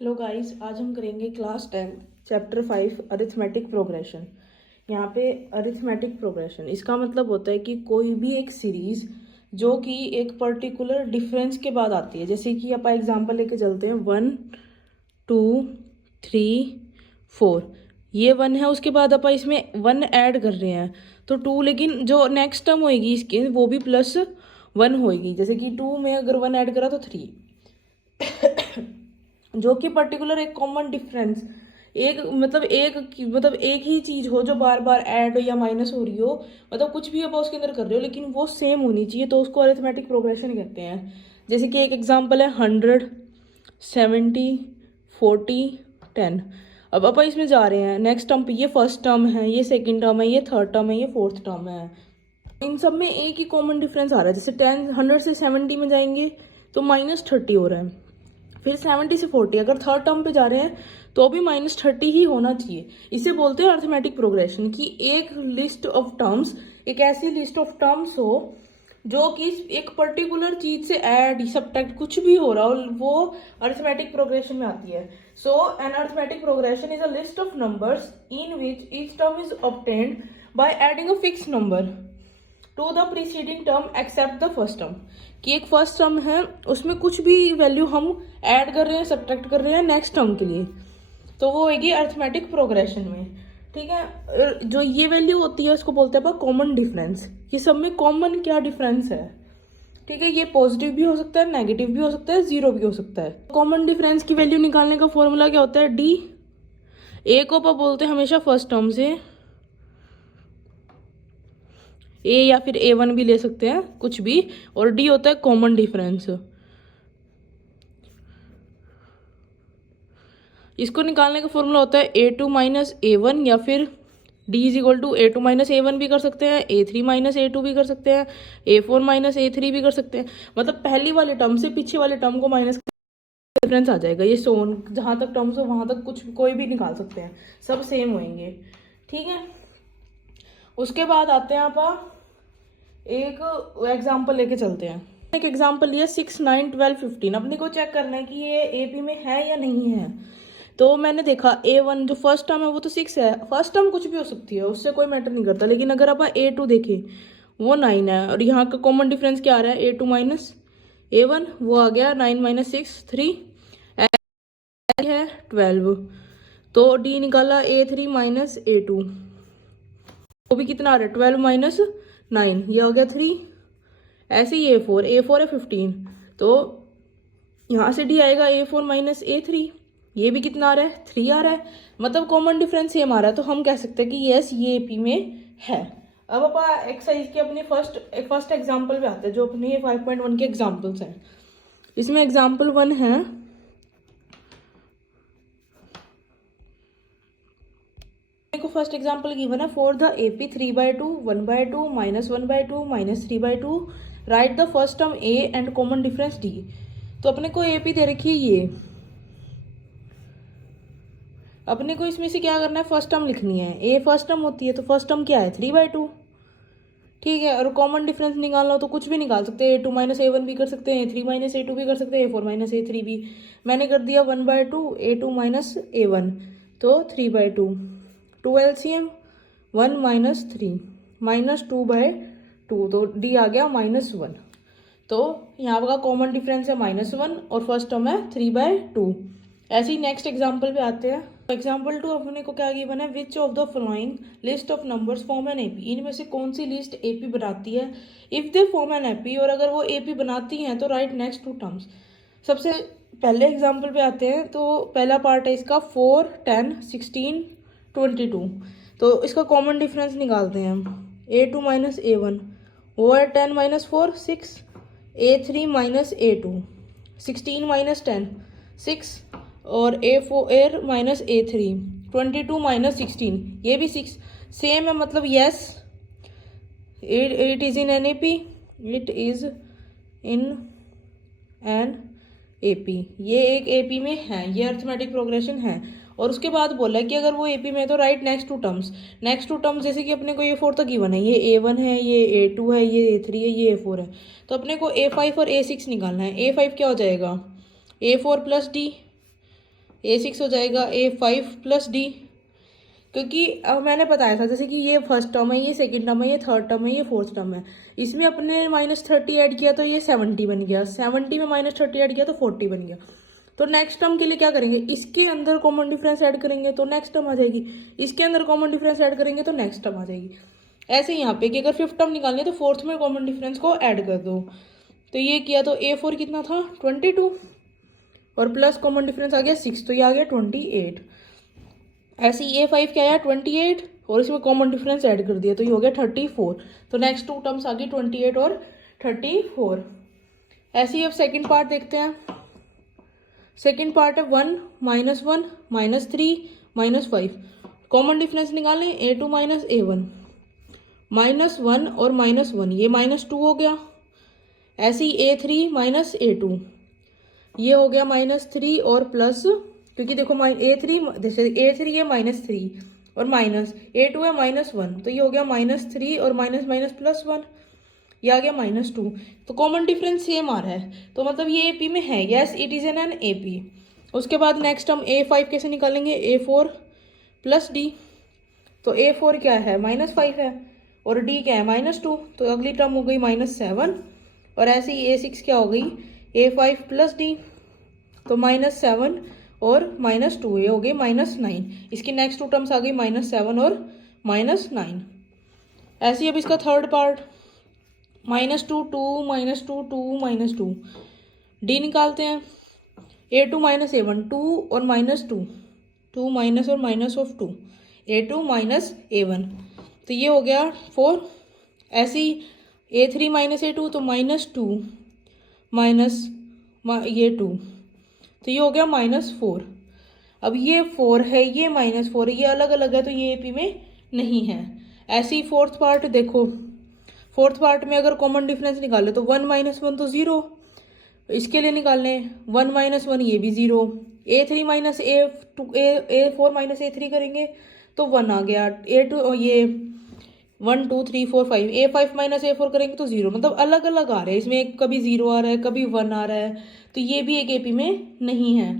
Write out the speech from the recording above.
Hello guys, आज हम करेंगे क्लास 10 चैप्टर 5 अरिथमेटिक प्रोग्रेशन। यहाँ पे अरिथमेटिक प्रोग्रेशन इसका मतलब होता है कि कोई भी एक सीरीज जो कि एक पर्टिकुलर डिफरेंस के बाद आती है। जैसे कि आप एग्जांपल लेके चलते हैं 1 2 3 4, ये 1 है, उसके बाद आप इसमें 1 ऐड कर रहे हैं तो 2, लेकिन जो नेक्स्ट टर्म होएगी इसकी वो भी +1 होएगी। जैसे कि 2 में अगर 1 ऐड करा तो 3, जो कि पर्टिकुलर एक कॉमन डिफरेंस, एक ही चीज हो जो बार बार ऐड या माइनस हो रही हो, मतलब कुछ भी आप उसके अंदर कर रहे हो लेकिन वो सेम होनी चाहिए, तो उसको अरिथमेटिक प्रोग्रेशन कहते हैं। जैसे कि एक एग्जांपल है 100 70 40 10। अब अपन इसमें जा रहे हैं नेक्स्ट टर्म पे, ये फर्स्ट टर्म है, ये सेकंड टर्म है, ये थर्ड टर्म है, ये फोर्थ टर्म है। इन सब में एक ही कॉमन डिफरेंस आ रहा है। जैसे 100 से 70 में जाएंगे तो -30 हो रहा है, फिर 70 से 40 अगर थर्ड टर्म पे जा रहे हैं तो भी -30 ही होना चाहिए। इसे बोलते हैं अर्थमेटिक प्रोग्रेशन, कि एक लिस्ट ऑफ टर्म्स, एक ऐसी लिस्ट ऑफ टर्म्स हो जो कि एक पर्टिकुलर चीज से ऐड सब्ट्रैक्ट कुछ भी हो रहा हो, वो अर्थमेटिक प्रोग्रेशन में आती है। So an arithmetic progression is a list of numbers in which each term is obtained by adding a fix number to the preceding term except the first term. कि एक फर्स्ट टर्म है, उसमें कुछ भी value हम add कर रहे हैं, सब्ट्रैक्ट कर रहे हैं नेक्स्ट टर्म के लिए, तो वो होगी अर्थमेटिक प्रोग्रेशन में। ठीक है, जो ये वैल्यू होती है उसको बोलते हैं कॉमन डिफरेंस, कि सब में कॉमन क्या डिफरेंस है। ठीक है, ये पॉजिटिव भी हो सकता है, नेगेटिव भी हो सकता है, जीरो भी हो सकता है। कॉमन डिफरेंस की वैल्यू निकालने का फॉर्मूला क्या होता है? डी। ए को आप बोलते हैं हमेशा फर्स्ट टर्म से, ए या फिर A1 भी ले सकते हैं, कुछ भी, और डी होता है कॉमन डिफरेंस। इसको निकालने का फॉर्मूला होता है A2 माइनस A1, या फिर D is equal to A2 minus A1 भी कर सकते हैं, A3 माइनस A2 भी कर सकते हैं, A4 माइनस A3 भी कर सकते हैं। मतलब पहली वाले टर्म से पीछे वाले टर्म को माइनस डिफरेंस आ जाएगा। ये सोन जहां तक टर्म्स हो वहां तक कुछ कोई भी निकाल सकते हैं, सब सेम होंगे। ठीक है, उसके बाद आते हैं आप एक एग्जाम्पल लेके चलते हैं। एक एग्जाम्पल लिया 6 9 12 15। अपने को चेक करना है कि ये AP में है या नहीं है। तो मैंने देखा A1 जो फर्स्ट टर्म है वो तो 6 है, फर्स्ट टर्म कुछ भी हो सकती है, उससे कोई मैटर नहीं करता। लेकिन अगर आप A2 देखें वो 9 है, और यहाँ का कॉमन डिफरेंस क्या आ रहा है? A2 माइनस A1, वो आ गया 9 माइनस 6 3 है 12। तो D निकाला A3 माइनस A2, वो भी कितना आ रहा है? 12 माइनस 9, ये हो गया 3। ऐसे ही A4 है 15, तो यहाँ से D आएगा A4 माइनस A3, ये भी कितना आ रहा है? 3 आ रहा है। मतलब कॉमन डिफरेंस सेम आ रहा है, तो हम कह सकते हैं कि यस ये AP में है। अब अपन एक्सरसाइज के अपने फर्स्ट एग्जाम्पल पे आते हैं, जो अपने ये 5.1 के एग्जाम्पल्स हैं। इसमें एग्जाम्पल 1 है, को फर्स्ट एग्जाम्पल गिवन है, for the AP 3/2 1/2 -1/2 -3/2 right the first term A and common difference D। तो अपने को AP दे रखी है ये, अपने को इसमें से क्या करना है? फर्स्ट टर्म लिखनी है। A फर्स्ट टर्म होती है, तो फर्स्ट टर्म क्या है? 3/2। ठीक है, और कॉमन डिफरेंस निकालना हो तो कुछ भी निकाल सकते हैं, A2 माइनस A1 भी कर सकते हैं, A3 माइनस A2 भी कर सकते हैं, A4 माइनस A3 भी। मैंने कर दिया 1/2 A2 माइनस A1, तो 3/2। 2 LCM 1 माइनस 3 -2/2, तो D आ गया -1। तो यहाँ का कॉमन डिफरेंस है -1 और फर्स्ट टर्म है 3/2। ऐसे ही नेक्स्ट एग्जाम्पल पे आते हैं। एग्जाम्पल 2 अपने को क्या गिवन है? Which of the following list of numbers form an AP। इनमें से कौन सी लिस्ट AP बनाती है? If they form an AP, और अगर वो AP बनाती हैं तो राइट नेक्स्ट टू टर्म्स। सबसे पहले एग्जाम्पल पे आते हैं, तो पहला पार्ट है इसका 4 10 16 22। तो इसका कॉमन डिफरेंस निकालते हैं हम। A2 माइनस A1, वो है 10 minus 4 6, A3 minus A2 16 minus 10 6, और A4 माइनस A3 22 माइनस 16, ये भी 6 सेम है। मतलब yes it is in an AP, it is in an AP, ये एक AP में है, ये अर्थमेटिक प्रोग्रेशन है। और उसके बाद बोला है कि अगर वो AP में है तो write next two terms. Next two terms जैसे कि अपने को A4 तक गिवन है, ये A1 है, ये A2 है, ये A3 है, ये A4 है, तो अपने को A5 और A6 निकालना है। A5 क्या हो जाएगा? A4 प्लस D, A6 हो जाएगा A5 प्लस D, क्योंकि अब मैंने बताया था जैसे कि ये फर्स्ट टर्म है, ये सेकंड टर्म है, ये थर्ड टर्म है, ये फोर्थ टर्म है, इसमें अपने -30 ऐड किया तो ये 70 बन गया, 70 में -30 ऐड किया तो 40 बन गया। तो नेक्स्ट टर्म के लिए क्या करेंगे, इसके अंदर कॉमन डिफरेंस ऐड करेंगे तो नेक्स्ट टर्म आ जाएगी, इसके अंदर कॉमन डिफरेंस ऐड करेंगे तो नेक्स्ट टर्म आ जाएगी। ऐसे यहाँ पे कि अगर फिफ्थ टर्म निकालनी है तो फोर्थ में कॉमन डिफरेंस को ऐड कर दो। तो ये किया तो A4 कितना था 22 और प्लस कॉमन डिफरेंस आ गया 6, तो ये आ गया 28। ऐसे ही A5 क्या आया 28 और इसमें कॉमन डिफरेंस ऐड कर दिया तो ये हो गया 34। तो नेक्स्ट टू टर्म्स आ गई 28 और 34। ऐसे ही अब सेकंड पार्ट देखते हैं। सेकंड पार्ट है 1 -1 -3 -5, कॉमन डिफरेंस निकालें A2 -A1, -1 और -1 ये -2 हो गया। ऐसे ही A3 A2 ये हो गया -3 और प्लस, क्योंकि देखो A3 जैसे A3 है -3 और माइनस A2 है -1, तो ये हो गया -3 और माइनस +1, ये आ गया -2। तो कॉमन डिफरेंस सेम आ रहा है, तो मतलब ये AP में है, yes it is an AP। उसके बाद नेक्स्ट हम A5 कैसे निकालेंगे, A4 प्लस D, तो A4 क्या है -5 है और D क्या है -2, तो अगली टर्म हो गई -7। और ऐसे ही A6 क्या हो गई A5 प्लस D, तो -7 और -2 ये हो गई -9। इसकी नेक्स्ट टू टर्म्स आ गई -7 और -9। ऐसे ही अब इसका थर्ड पार्ट -2 2 -2 2 -2, D निकालते हैं A2 A1 2 और -2 2 माइनस और माइनस ऑफ 2 A2 A1, तो ये हो गया 4। ऐसे ही A3 A2 तो -2 माइनस ये 2, तो ये हो गया -4। अब ये 4 है, ये -4 है, ये अलग अलग है तो ये AP में नहीं है। ऐसे ही फोर्थ पार्ट देखो, फोर्थ पार्ट में अगर कॉमन डिफरेंस निकाले तो 1 -1 तो 0, इसके लिए निकालने 1 -1 ये भी 0। A3 A4 A3 करेंगे तो 1 आ गया। A2 ये 1 2 3 4 5 A5 A4 करेंगे तो 0, मतलब अलग अलग आ रहे हैं इसमें, कभी 0 आ रहा है कभी 1 आ रहा है, तो ये भी एक AP में नहीं है।